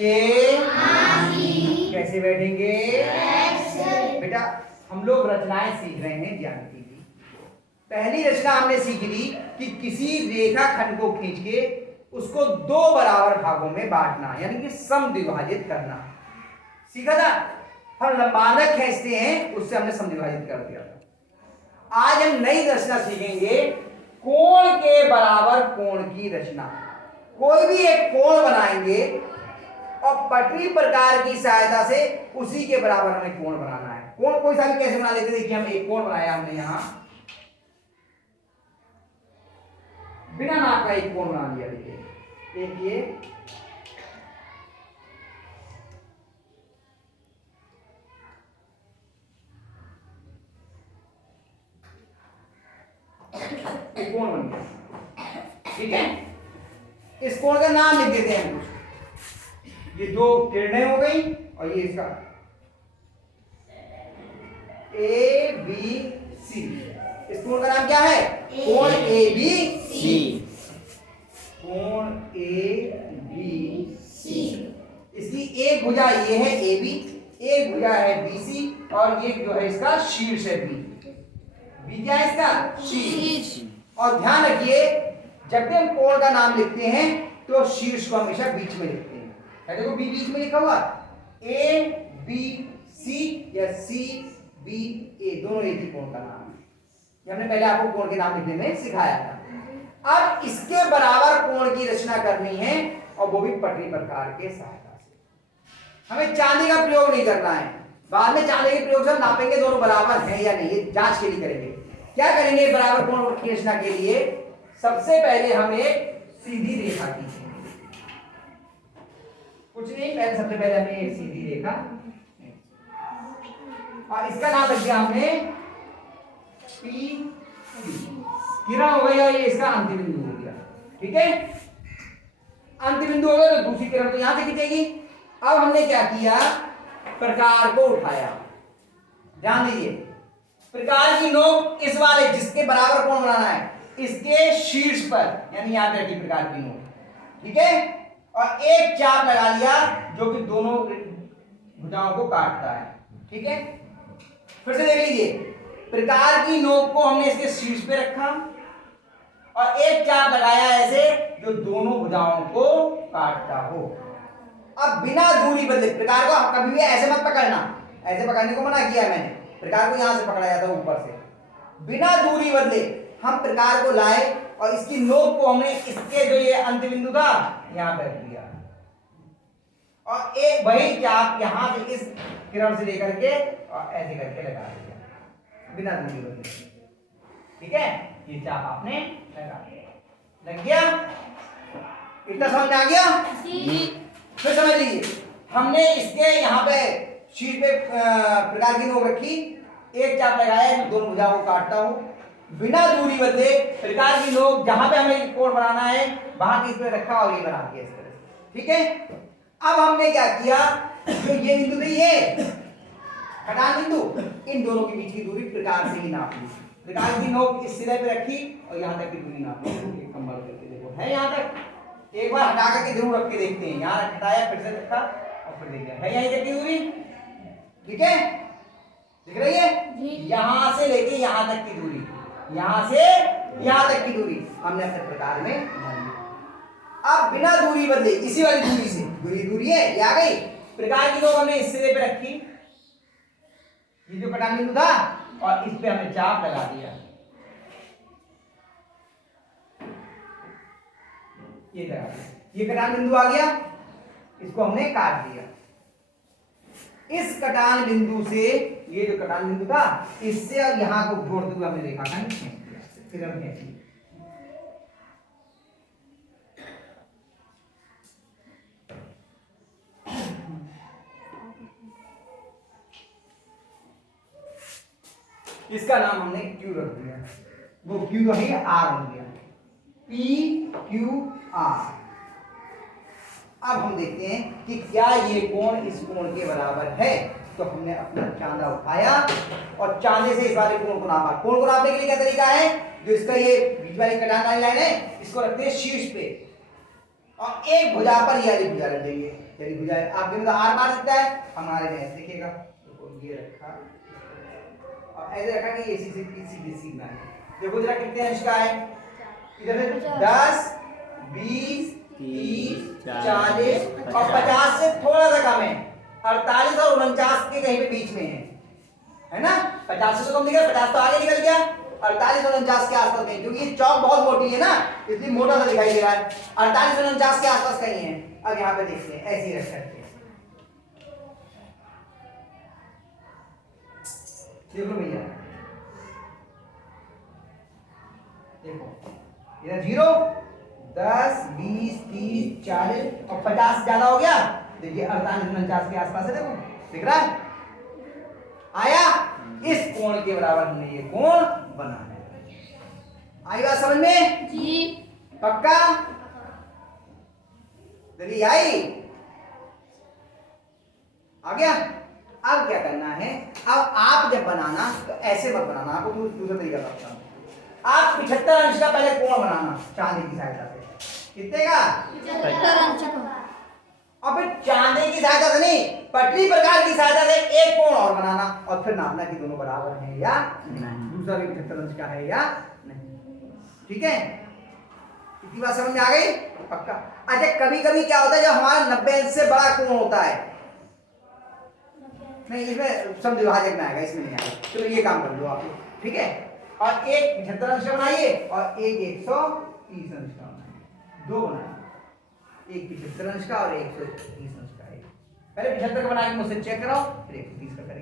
ए कैसे बैठेंगे बेटा? हम लोग रचनाएं सीख रहे हैं ज्यामिति की। पहली रचना हमने सीख ली कि किसी रेखा खंड को खींच के उसको दो बराबर भागों में बांटना, यानी कि समद्विभाजित करना। सीखा था? हम लंबानक खींचते हैं, उससे हमने समद्विभाजित कर दिया था। आज हम नई रचना सीखेंगे, कोण के बराबर कोण की रचना। कोई भी एक कोण बनाएंगे और पटरी प्रकार की सहायता से उसी के बराबर हमें कोण बनाना है। कोण कोई सा भी कैसे बना लेते? देखिए, हम एक कोण बनाया हमने यहां, बिना नाप का एक कोण बना लिया। देखिए एक ये एक कोण बन गया, ठीक है। इस कोण का नाम लिख देते हैं हम। ये दो किरणें हो गई और ये इसका ए बी सी। इस कोण का नाम क्या है? कोण ए बी सी। कोण ए बी सी। इसकी एक भुजा ये है ए बी, एक भुजा है बी सी, और ये जो है इसका शीर्ष है बी। बी क्या है इसका? शीर्ष। और ध्यान रखिए, जब भी हम कोण का नाम लिखते हैं तो शीर्ष को हमेशा बीच में लिखते हैं। देखो बी बीच में लिखा हुआ, ए बी सी या सी बी ए, दोनों एक ही कोण का नाम है। ये हमने पहले आपको कोण के नाम लिखने में सिखाया था। अब इसके बराबर कोण की रचना करनी है, और वो भी पटरी प्रकार के सहायता से। हमें चांदी का प्रयोग नहीं करना है। बाद में चांदी के प्रयोग से नापेंगे दोनों बराबर हैं या नहीं, ये जांच के लिए करेंगे। क्या करेंगे बराबर कोण की रचना के लिए? सबसे पहले हम एक सीधी रेखा खींचेंगे। कुछ नहीं, पहले सबसे पहले हमने एक सीधी रेखा, और इसका नाम रख दिया हमने पी। किरण हो गया, ये इसका अंतिम बिंदु हो गया, ठीक है। अंतिम बिंदु हो गया तो दूसरी किरण तो यहां से खींचेगी। अब हमने क्या किया? प्रकार को उठाया। ध्यान दीजिए, प्रकार की नोक इस वाले जिसके बराबर कोण बनाना है, इसके शीर्ष पर, यानी यहां पे रखी प्रकार की नोक, ठीक है। और एक चाप लगा लिया जो कि दोनों भुजाओं को काटता है, ठीक है। फिर से देख लीजिए, प्रकार की नोक को हमने इसके शीर्ष पे रखा और एक चाप लगाया ऐसे जो दोनों भुजाओं को काटता हो। अब बिना दूरी बदले, प्रकार को कभी भी ऐसे मत पकड़ना, ऐसे पकड़ने को मना किया है मैंने। प्रकार को यहां से पकड़ा जाता है ऊपर से। बिना दूरी बदले हम प्रकार को लाए और इसकी नोक को हमने इसके जो ये अंत बिंदु था यहां पर रख दिया, और एक वही चाप यहां से इस किरण से लेकर के और ऐसे करके लगा दिया बिना दूरी बदले, ठीक है। ये चाप आपने लगा दिया, लग गया? इतना समझ आ गया? फिर समझ लीजिए, हमने इसके यहाँ पे शीर्ष पे प्रकार की नोक रखी, एक चाप लगाया जो दोनों भुजाओं को काटता हो, बिना दूरी बदले प्रकार की नोक जहां पे हमें कोण बनाना है वहां की इसमें रखा और ये बना दिया इस तरह से, ठीक है। अब हमने क्या किया? जो ये बिंदु थे, ये कटान बिंदु, इन दोनों के बीच की दूरी प्रकार से ही नाप ली। प्रकार की नोक इस सिरे पे रखी और यहाँ तक की दूरी नाप ली। कंबल करके देखो, है यहाँ तक। एक बार हटा करके जरूर रख के देखते हैं। यहाँ हटाया, फिर से रखा और फिर देखा, है यहीं तक की दूरी, ठीक है। दिख रही है? यहां से लेके यहां तक की दूरी, यहां से यहां तक की दूरी हमने अपने प्रकार में मान ली। अब बिना दूरी बदले इसी वाली दूरी से, दूरी है ये आ गई, प्रकार की नोक हमने इस सिरे पे रखी, ये जो कटान बिंदु था, और इस पे हमने चाप लगा दिया। ये लगा दिया, ये कटान बिंदु आ गया, इसको हमने काट दिया। इस कटान बिंदु से ये जो कटान बिंदु था, इससे अब यहां को जोड़ते हुए हमने रेखाखंड खींच दिया, फिर हम खींच दिया। इसका नाम हमने क्यू रख दिया, वो क्यू तो है आर हो गया, पी क्यू आर। अब हम देखते हैं कि क्या ये कोण इस कोण के बराबर है। तो हमने अपना चांदा उठाया और चांदे से इस वाले कोण को नापा। कोण को नापने के लिए क्या तरीका है? जो इसका ये बीच वाली कटान वाली लाइन है, इसको रखते हैं शीर्ष पे और एक भुजा पर ये वाली भुजा रख देंगे। चलिए भुजा आपके में तो आर मार देता है, हमारे में ऐसे लिखेगा, तो ये रखा और ऐसे रखा कि ये सीधी सीधा है। देखो जरा कितने अंश का है, इधर से 10 20 30 40 और 50 से थोड़ा सा कम है, 48 और 49 के कहीं पे बीच में है ना। 50 से तो कम दिख रहा है, 50 तो आगे निकल गया, 48 और 49 के आसपास कहीं, क्योंकि ये चौक बहुत मोटी है ना इसलिए मोटा सा दिखाई दे रहा है। 48 और 49 के आसपास कहीं है। अब यहाँ पे देखते हैं, ऐसे ही रख सकते हैं, देखो भैया, देखो इधर 0 10 20 30 40 और 50 ज्यादा हो गया, देखिए 48 49 के आसपास है, देखो दिख रहा है आया। इस कोण के बराबर हमने ये कोण बनाना है। आई बात समझ में जी। पक्का? चलिए आई आ गया। अब क्या करना है, अब आप जब बनाना तो ऐसे मत बनाना, आपको दूसरा तरीका बताता हूं। आप 75 अंश का पहले कोण बनाना चांदी की सहायता से। कितने का? 75 अंश का। और फिर चांदी की सहायता से नहीं, पटरी प्रकार की सहायता से एक कोण और बनाना और फिर नापना कि दोनों बराबर हैं या नहीं, दूसरा भी 75 अंश का है या नहीं। ठीक है, इतनी बात समझ में आ गई? पक्का। अच्छा कभी कभी क्या होता है, जब हमारा 90 अंश से बड़ा कोण होता है, नहीं इसमें समद्विभाजक में आएगा, इसमें नहीं आएगा, चलो ये काम कर लो आप लोग, ठीक है। और एक 75 अंश का बनाइए और एक 130 अंश का बनाइए, दो बनाइए, एक 75 अंश का और 130 अंश का। पहले 75 का बना के मुझसे चेक कराओ, फिर 130 का करेंगे।